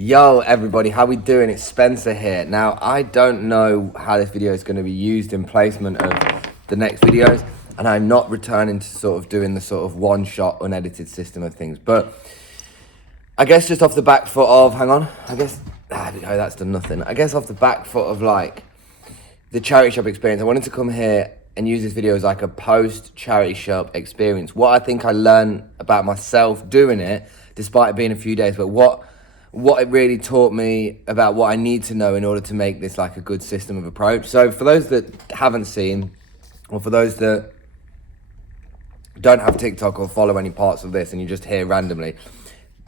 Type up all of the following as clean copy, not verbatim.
Yo everybody, how we doing? It's Spencer here. Now, I don't know how this video is going to be used in placement of the next videos, and I'm not returning to sort of doing the sort of one-shot unedited system of things, but I guess just off the back foot of, there we go, that's done nothing. I guess off the back foot of like the charity shop experience, I wanted to come here and use this video as like a post charity shop experience. What I think I learned about myself doing it, despite it being a few days, but what it really taught me about what I need to know in order to make this like a good system of approach. So for those that haven't seen, or for those that don't have TikTok or follow any parts of this and you just hear randomly,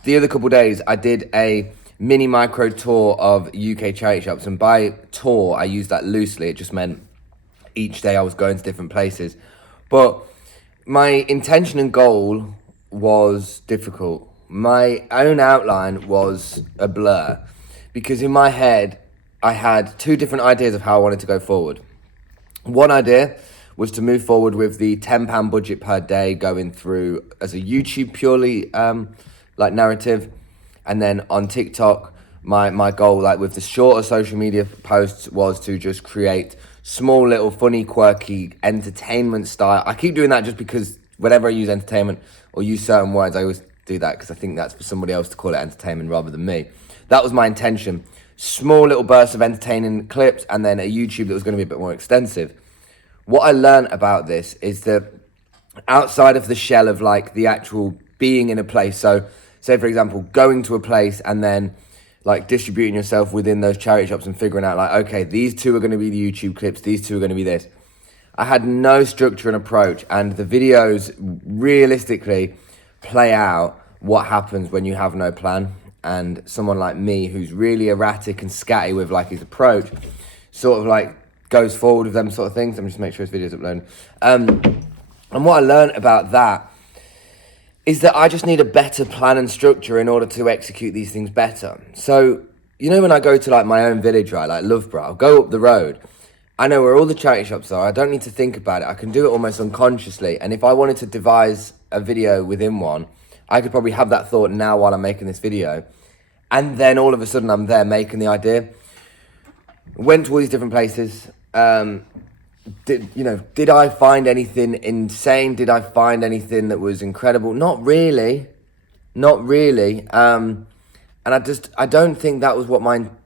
the other couple of days I did a mini micro tour of UK charity shops, and by tour I use that loosely. It just meant each day I was going to different places, but my intention and goal was difficult. My own outline was a blur, because in my head I had two different ideas of how I wanted to go forward. One idea was to move forward with the £10 budget per day, going through as a YouTube purely like narrative, and then on TikTok my goal, like with the shorter social media posts, was to just create small little funny quirky entertainment style. I keep doing that just because whenever I use entertainment or use certain words, I always do that because I think that's for somebody else to call it entertainment rather than me. That was my intention. Small little bursts of entertaining clips, and then a YouTube that was going to be a bit more extensive. What I learned about this is that outside of the shell of like the actual being in a place, so say for example going to a place and then like distributing yourself within those charity shops and figuring out like, okay, these two are going to be the YouTube clips, these two are going to be this. I had no structure and approach, and the videos realistically play out what happens when you have no plan. And someone like me, who's really erratic and scatty with like his approach, sort of like goes forward with them sort of things. I'm just make sure this video's uploading. And what I learned about that is that I just need a better plan and structure in order to execute these things better. So, you know, when I go to like my own village, right, like Loughborough, I'll go up the road. I know where all the charity shops are. I don't need to think about it. I can do it almost unconsciously. And if I wanted to devise a video within one, I could probably have that thought now while I'm making this video. And then all of a sudden I'm there making the idea. Went to all these different places. Did I find anything insane? Did I find anything that was incredible? Not really. And I don't think that was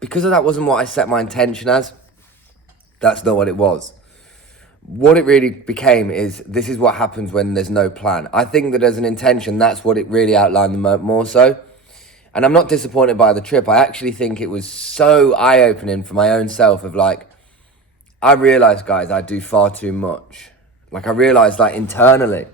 because that wasn't what I set my intention as. That's not what it was. What it really became is, this is what happens when there's no plan. I think that as an intention, that's what it really outlined more so. And I'm not disappointed by the trip. I actually think it was so eye-opening for my own self of like, I realised, guys, I do far too much. Like I realised like internally,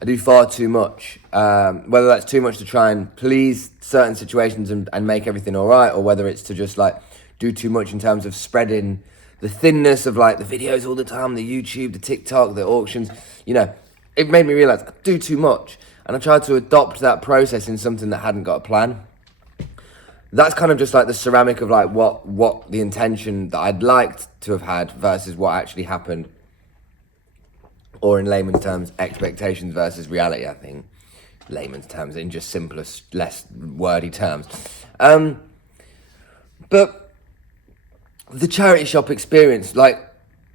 I do far too much. Whether that's too much to try and please certain situations and make everything all right, or whether it's to just like do too much in terms of spreading the thinness of like the videos all the time, the YouTube, the TikTok, the auctions, you know, it made me realise I do too much. And I tried to adopt that process in something that hadn't got a plan. That's kind of just like the ceramic of like what the intention that I'd liked to have had versus what actually happened. Or in layman's terms, expectations versus reality, I think. Layman's terms, in just simpler, less wordy terms. But the charity shop experience, like,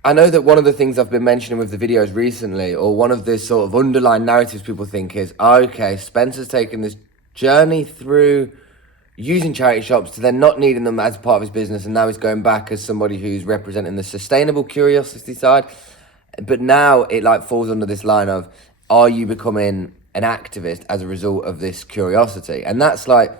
I know that one of the things I've been mentioning with the videos recently, or one of the sort of underlying narratives people think is, okay, Spencer's taken this journey through using charity shops to then not needing them as part of his business, and now he's going back as somebody who's representing the sustainable curiosity side. But now it like falls under this line of, are you becoming an activist as a result of this curiosity? And that's like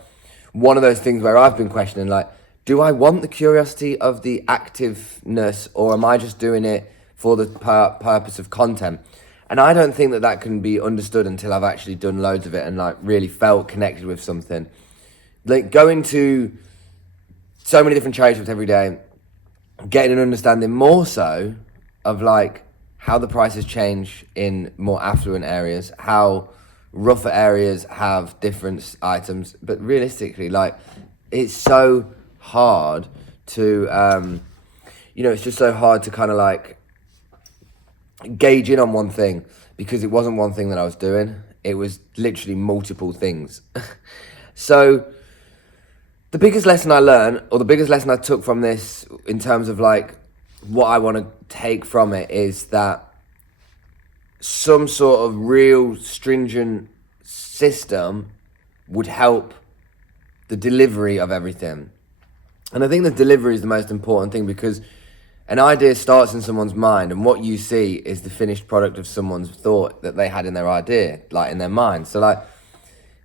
one of those things where I've been questioning, like, do I want the curiosity of the activeness, or am I just doing it for the purpose of content? And I don't think that can be understood until I've actually done loads of it and like really felt connected with something. Like going to so many different charity shops every day, getting an understanding more so of like how the prices change in more affluent areas, how rougher areas have different items. But realistically, like, it's so hard to, it's just so hard to kind of like gauge in on one thing, because it wasn't one thing that I was doing. It was literally multiple things. So The biggest lesson I learned, or the biggest lesson I took from this in terms of like what I want to take from it, is that some sort of real stringent system would help the delivery of everything. And I think the delivery is the most important thing, because an idea starts in someone's mind, and what you see is the finished product of someone's thought that they had in their idea, like in their mind. So like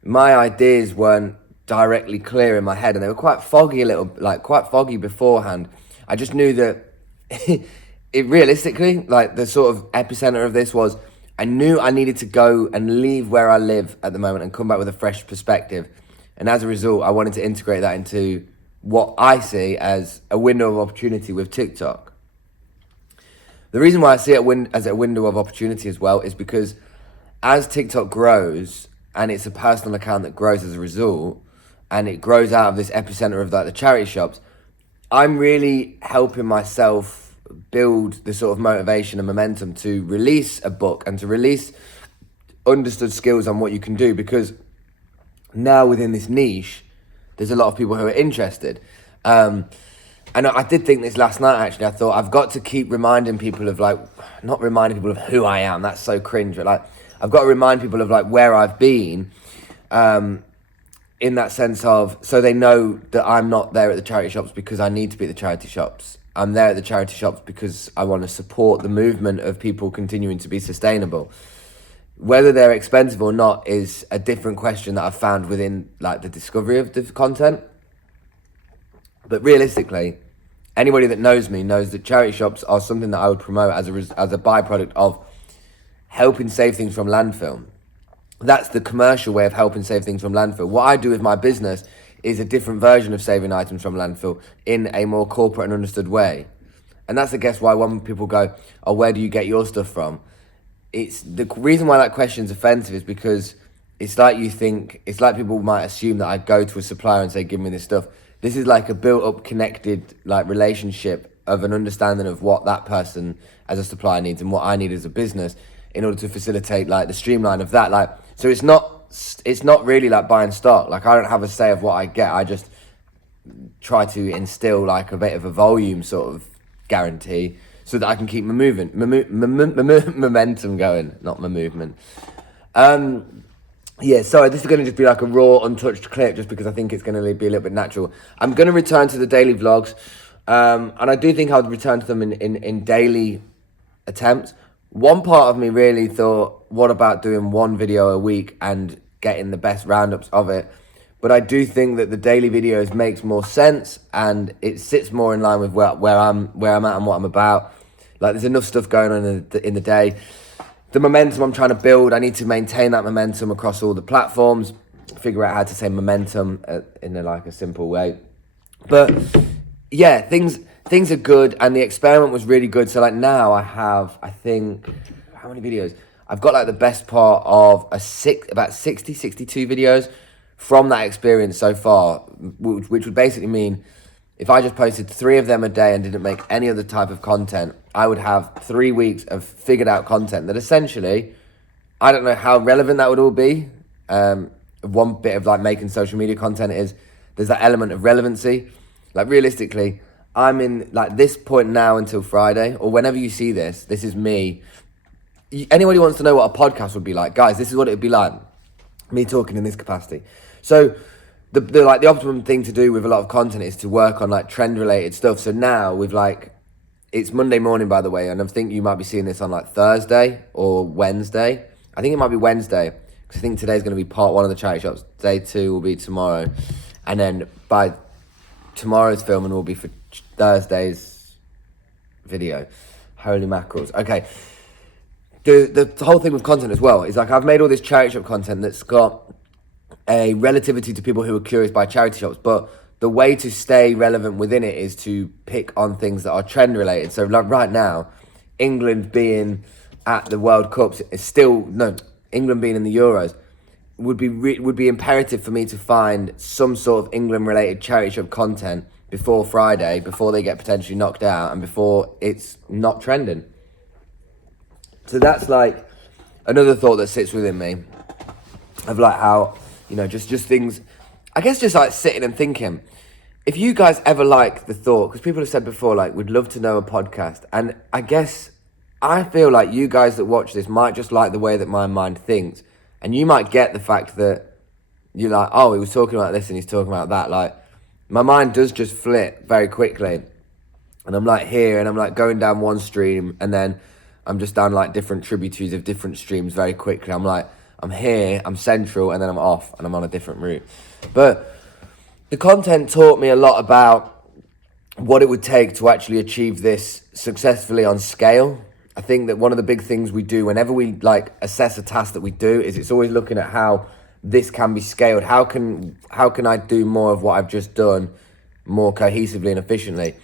my ideas weren't directly clear in my head, and they were quite foggy quite foggy beforehand. I just knew that it realistically, like the sort of epicenter of this was, I knew I needed to go and leave where I live at the moment and come back with a fresh perspective. And as a result, I wanted to integrate that into what I see as a window of opportunity with TikTok. The reason why I see it as a window of opportunity as well is because as TikTok grows, and it's a personal account that grows as a result, and it grows out of this epicenter of like the charity shops, I'm really helping myself build the sort of motivation and momentum to release a book and to release understood skills on what you can do, because now within this niche, there's a lot of people who are interested. And I did think this last night, actually. I thought I've got to keep reminding people of like, not reminding people of who I am, that's so cringe, but like, I've got to remind people of like where I've been, in that sense of, so they know that I'm not there at the charity shops because I need to be at the charity shops. I'm there at the charity shops because I want to support the movement of people continuing to be sustainable. Whether they're expensive or not is a different question that I've found within like the discovery of the content. But realistically, anybody that knows me knows that charity shops are something that I would promote as a byproduct of helping save things from landfill. That's the commercial way of helping save things from landfill. What I do with my business is a different version of saving items from landfill in a more corporate and understood way. And that's, I guess, why when people go, oh, where do you get your stuff from? It's the reason why that question's offensive is because it's like people might assume that I go to a supplier and say, give me this stuff. This is like a built-up, connected like relationship of an understanding of what that person as a supplier needs and what I need as a business in order to facilitate like the streamline of that. Like, so it's not really like buying stock. Like, I don't have a say of what I get. I just try to instill like a bit of a volume sort of guarantee so that I can keep my momentum going, not my movement. Yeah, sorry, this is going to just be like a raw, untouched clip just because I think it's going to be a little bit natural. I'm going to return to the daily vlogs, and I do think I'll return to them in daily attempts. One part of me really thought, what about doing one video a week and getting the best roundups of it? But I do think that the daily videos makes more sense, and it sits more in line with where I'm at and what I'm about. Like, there's enough stuff going on in the day. The momentum I'm trying to build, I need to maintain that momentum across all the platforms, figure out how to say momentum in a simple way. But yeah, things are good, and the experiment was really good. So like now I have, I think, how many videos? I've got like the best part of about 60, 62 videos from that experience so far, which would basically mean if I just posted 3 of them a day and didn't make any other type of content, I would have 3 weeks of figured out content that essentially, I don't know how relevant that would all be. One bit of like making social media content is there's that element of relevancy. Like realistically, I'm in like this point now until Friday, or whenever you see this, this is me. Anybody wants to know what a podcast would be like, guys, this is what it would be like. Me talking in this capacity. So the optimum thing to do with a lot of content is to work on like trend related stuff. So now with like, it's Monday morning, by the way, and I think you might be seeing this on like Thursday or Wednesday. I think it might be Wednesday, because I think today's going to be part 1 of the charity shops. Day 2 will be tomorrow. And then by tomorrow's filming will be for Thursday's video. Holy mackerels. Okay. The whole thing with content as well is like, I've made all this charity shop content that's got a relativity to people who are curious by charity shops, but the way to stay relevant within it is to pick on things that are trend related. So like right now, England being at the World Cups is still, no, England being in the Euros would be imperative for me to find some sort of England related charity shop content before Friday, before they get potentially knocked out and before it's not trending. So that's like another thought that sits within me of like how, you know, just things, I guess just like sitting and thinking. if you guys ever like the thought, because people have said before, like, we'd love to know a podcast. And I guess I feel like you guys that watch this might just like the way that my mind thinks. And you might get the fact that you're like, oh, he was talking about this and he's talking about that. Like, my mind does just flip very quickly. And I'm like here and I'm like going down one stream and then I'm just down like different tributaries of different streams very quickly. I'm like, I'm here, I'm central, and then I'm off and I'm on a different route. But the content taught me a lot about what it would take to actually achieve this successfully on scale. I think that one of the big things we do whenever we like assess a task that we do is it's always looking at how this can be scaled. How can I do more of what I've just done more cohesively and efficiently?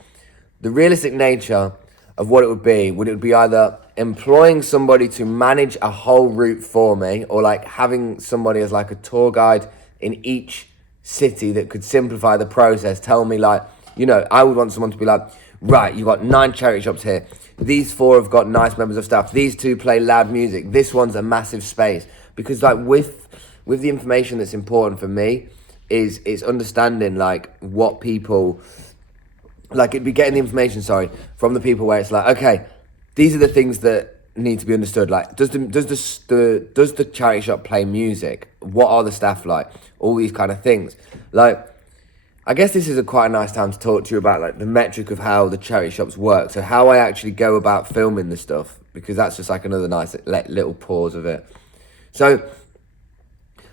The realistic nature of what it would be either employing somebody to manage a whole route for me, or like having somebody as like a tour guide in each city that could simplify the process. Tell me, like, you know, I would want someone to be like, right, you've got 9 charity shops here. These 4 have got nice members of staff. These 2 play loud music. This one's a massive space. Because like with the information that's important for me is understanding like what people, like it'd be getting the information, from the people where it's like, okay, these are the things that need to be understood. Like, does the charity shop play music? What are the staff like? All these kind of things. Like, I guess this is a quite a nice time to talk to you about like the metric of how the charity shops work. So how I actually go about filming the stuff, because that's just like another nice little pause of it. So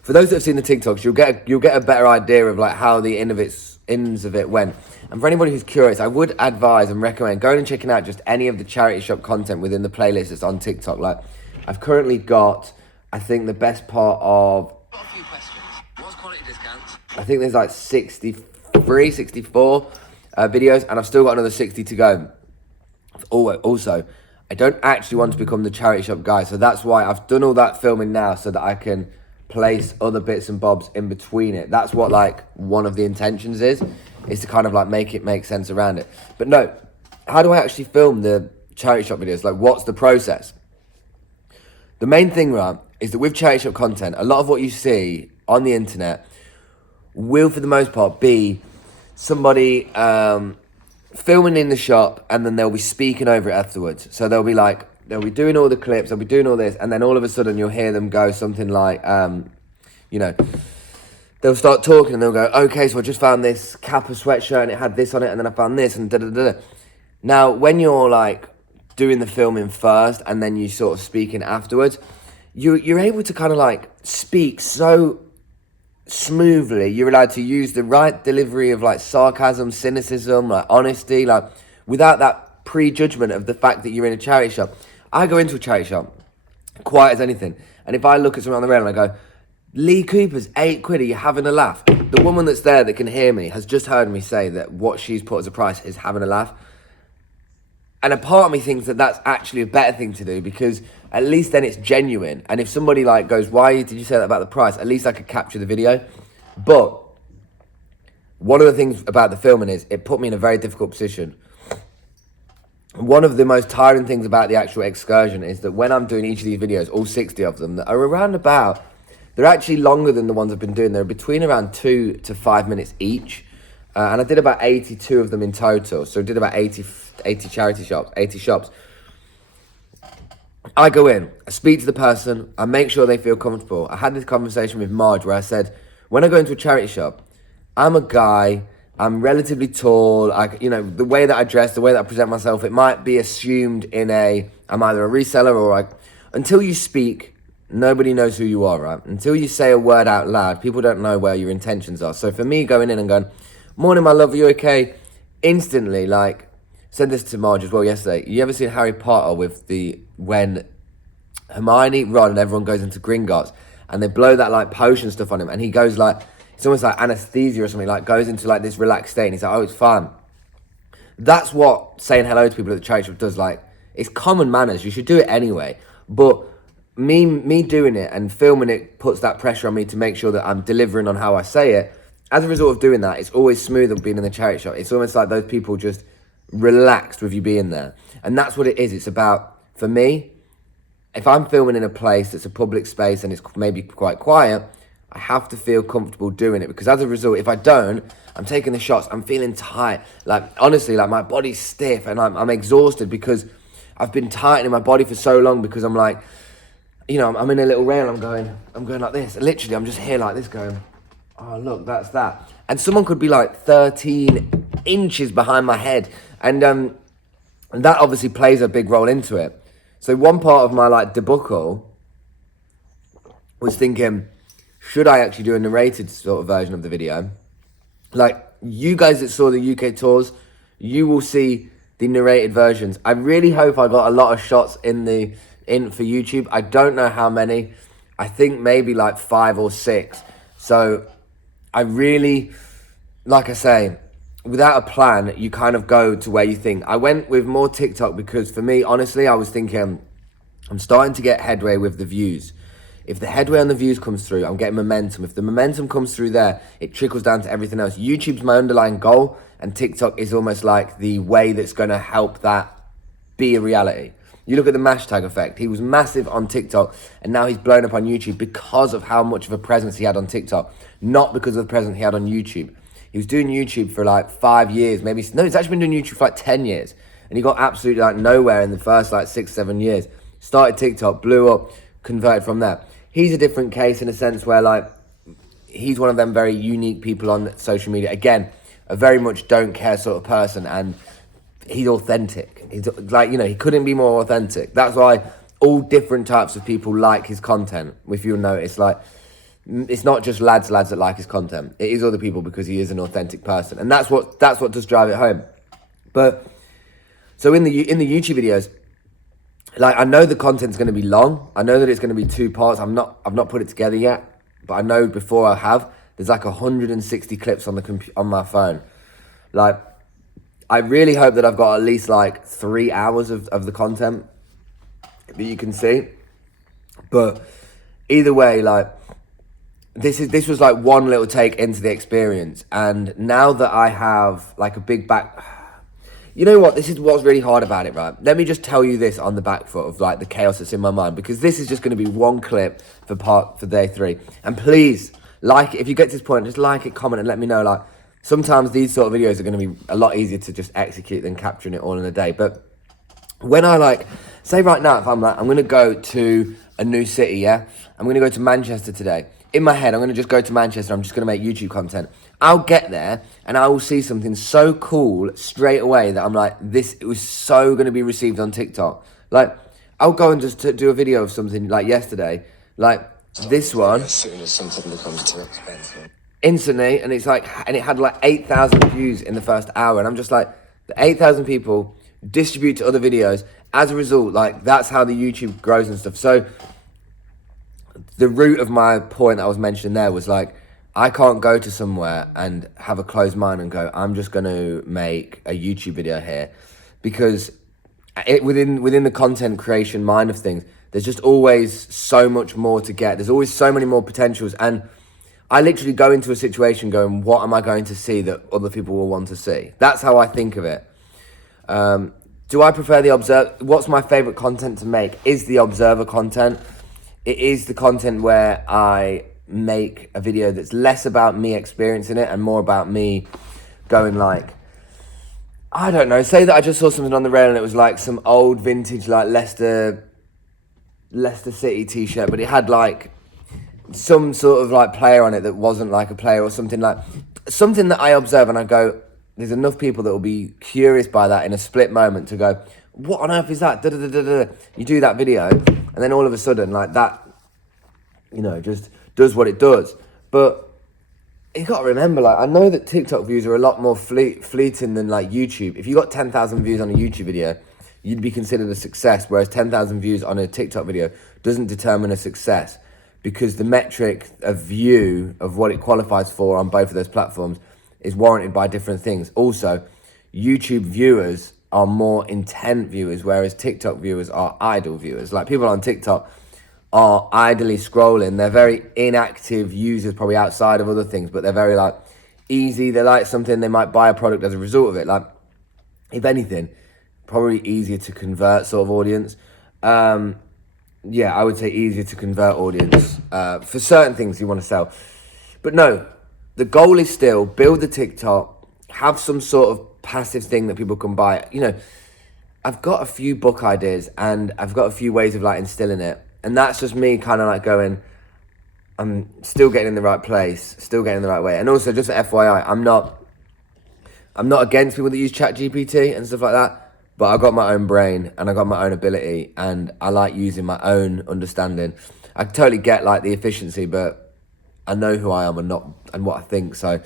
for those that have seen the TikToks, you'll get a better idea of like how the ends of it went. And for anybody who's curious, I would advise and recommend going and checking out just any of the charity shop content within the playlist that's on TikTok. Like, I've currently got, I think the best part of, A few questions. What's quality discounts? I think there's like 63, 64 videos, and I've still got another 60 to go. Also, I don't actually want to become the charity shop guy, so that's why I've done all that filming now so that I can place other bits and bobs in between it. That's what like one of the intentions is to kind of like make it make sense around it. But no, how do I actually film the charity shop videos? Like, what's the process? The main thing, right, is that with charity shop content, a lot of what you see on the internet will, for the most part, be somebody filming in the shop and then they'll be speaking over it afterwards. So they'll be doing all the clips, they'll be doing all this, and then all of a sudden you'll hear them go something like, you know, they'll start talking and they'll go, okay, so I just found this Kappa sweatshirt and it had this on it, and then I found this, and da-da-da-da. Now, when you're like doing the filming first and then you sort of speaking afterwards, you're able to kind of like speak so smoothly. You're allowed to use the right delivery of like sarcasm, cynicism, like honesty, like without that prejudgment of the fact that you're in a charity shop. I go into a charity shop quiet as anything, and if I look at someone on the rail and I go, Lee Cooper's £8, are you having a laugh? The woman that's there that can hear me has just heard me say that what she's put as a price is having a laugh. And a part of me thinks that that's actually a better thing to do, because at least then it's genuine. And if somebody like goes, why did you say that about the price? At least I could capture the video. But one of the things about the filming is it put me in a very difficult position. One of the most tiring things about the actual excursion is that when I'm doing each of these videos, all 60 of them, that are around about, they're actually longer than the ones I've been doing. They're between around 2 to 5 minutes each. And I did about 82 of them in total. So I did about 80 charity shops, 80 shops. I go in, I speak to the person, I make sure they feel comfortable. I had this conversation with Marge where I said, when I go into a charity shop, I'm a guy, I'm relatively tall, the way that I dress, the way that I present myself, it might be assumed I'm either a reseller or until you speak, nobody knows who you are, right? Until you say a word out loud, people don't know where your intentions are. So for me, going in and going, morning, my love, are you okay? Instantly, said this to Marge as well yesterday. You ever seen Harry Potter with when Hermione, Ron, and everyone goes into Gringotts and they blow that potion stuff on him, and he goes it's almost like anesthesia or something, goes into this relaxed state, and he's like, oh, it's fine. That's what saying hello to people at the charity shop does. It's common manners. You should do it anyway. But me doing it and filming it puts that pressure on me to make sure that I'm delivering on how I say it. As a result of doing that, it's always smoother being in the charity shop. It's almost like those people just relaxed with you being there. And that's what it is. It's about, for me, if I'm filming in a place that's a public space and it's maybe quite quiet, I have to feel comfortable doing it, because as a result, if I don't, I'm taking the shots, I'm feeling tight. Like, honestly, like my body's stiff and I'm exhausted because I've been tightening my body for so long, because I'm like, you know, I'm in a little rail, I'm going like this. Literally, I'm just here like this going, oh, look, that's that. And someone could be like 13 inches behind my head. And that obviously plays a big role into it. So one part of my like debacle was thinking, should I actually do a narrated sort of version of the video? Like, you guys that saw the UK tours, you will see the narrated versions. I really hope I got a lot of shots in for YouTube. I don't know how many. I think maybe like 5 or 6. So I really, like I say, without a plan, you kind of go to where you think. I went with more TikTok because for me, honestly, I was thinking, I'm starting to get headway with the views. If the headway on the views comes through, I'm getting momentum. If the momentum comes through there, it trickles down to everything else. YouTube's my underlying goal, and TikTok is almost like the way that's going to help that be a reality. You look at the hashtag effect. He was massive on TikTok, and now he's blown up on YouTube because of how much of a presence he had on TikTok, not because of the presence he had on YouTube. He was doing YouTube for like 5 years, maybe. No, he's actually been doing YouTube for like 10 years, and he got absolutely like nowhere in the first like 6, 7 years. Started TikTok, blew up, converted from there. He's a different case in a sense where, like, he's one of them very unique people on social media. Again, a very much don't care sort of person, and he's authentic. He's like, you know, he couldn't be more authentic. That's why all different types of people like his content. If you'll notice, like, it's not just lads that like his content. It is other people, because he is an authentic person, and that's what does drive it home. But so in the YouTube videos, like, I know the content's going to be long. I know that it's going to be 2 parts. I've not put it together yet, but I know before I have, there's like 160 clips on on my phone. Like, I really hope that I've got at least like 3 hours of the content that you can see. But either way, like, this was like one little take into the experience, and now that I have like a big back. You know what? This is what's really hard about it, right? Let me just tell you this on the back foot of like the chaos that's in my mind, because this is just going to be one clip for day 3. And please, like it. If you get to this point, just like it, comment, and let me know. Like, sometimes these sort of videos are going to be a lot easier to just execute than capturing it all in a day. But when I like, say right now, if I'm like, I'm going to go to a new city, yeah? I'm going to go to Manchester today. In my head, I'm going to just go to Manchester. I'm just going to make YouTube content. I'll get there and I will see something so cool straight away that I'm like, it was so going to be received on TikTok. Like, I'll go and just do a video of something like yesterday, like this one. As soon as something becomes too expensive. Instantly, and it's like, and it had like 8,000 views in the first hour, and I'm just like, the 8,000 people distribute to other videos. As a result, like, that's how the YouTube grows and stuff. So the root of my point that I was mentioning there was like, I can't go to somewhere and have a closed mind and go, I'm just going to make a YouTube video here, because within the content creation mind of things, there's just always so much more to get. There's always so many more potentials, and I literally go into a situation going, what am I going to see that other people will want to see? That's how I think of it. Do I prefer what's my favorite content to make? Is the observer content. It is the content where I make a video that's less about me experiencing it and more about me going like, I don't know, say that I just saw something on the rail and it was like some old vintage like Leicester City t-shirt, but it had like some sort of like player on it that wasn't like a player, or something that I observe and I go, there's enough people that will be curious by that in a split moment to go, what on earth is that? Da, da, da, da, da. You do that video and then all of a sudden like that, you know, just does what it does. But you got to remember, like, I know that TikTok views are a lot more fleeting than like YouTube. If you got 10,000 views on a YouTube video, you'd be considered a success, whereas 10,000 views on a TikTok video doesn't determine a success, because the metric of view of what it qualifies for on both of those platforms is warranted by different things. Also, YouTube viewers are more intent viewers, whereas TikTok viewers are idle viewers. Like, people on TikTok are idly scrolling. They're very inactive users, probably outside of other things, but they're very like easy. They like something, they might buy a product as a result of it. Like, if anything, probably easier to convert sort of audience. Yeah, I would say easier to convert audience for certain things you want to sell. But no, the goal is still build the TikTok, have some sort of passive thing that people can buy. You know, I've got a few book ideas and I've got a few ways of like instilling it. And that's just me kind of like going, I'm still getting in the right place, still getting in the right way. And also, just for FYI, I'm not against people that use ChatGPT and stuff like that, but I got my own brain and I got my own ability and I like using my own understanding. I totally get like the efficiency, but I know who I am and what I think. So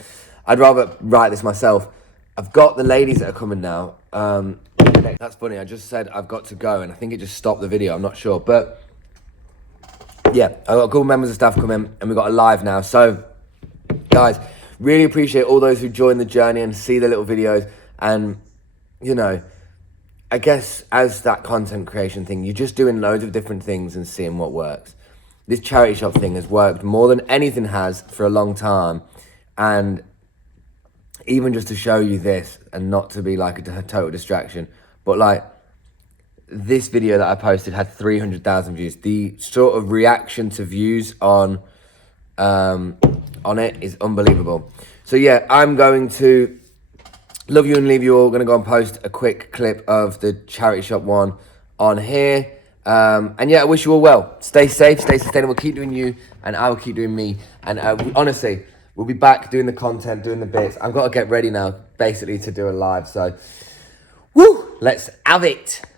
I'd rather write this myself. I've got the ladies that are coming now. That's funny. I just said I've got to go and I think it just stopped the video. I'm not sure, but yeah, I've got a couple members of staff coming and we've got a live now. So guys, really appreciate all those who join the journey and see the little videos. And, you know, I guess as that content creation thing, you're just doing loads of different things and seeing what works. This charity shop thing has worked more than anything has for a long time. And even just to show you this and not to be like a total distraction, but like this video that I posted had 300,000 views. The sort of reaction to views on it is unbelievable. So yeah, I'm going to love you and leave you all. Going to go and post a quick clip of the charity shop one on here. And yeah, I wish you all well. Stay safe, stay sustainable, keep doing you, and I will keep doing me. And honestly, we'll be back doing the content, doing the bits. I've got to get ready now, basically, to do a live. So, woo, let's have it.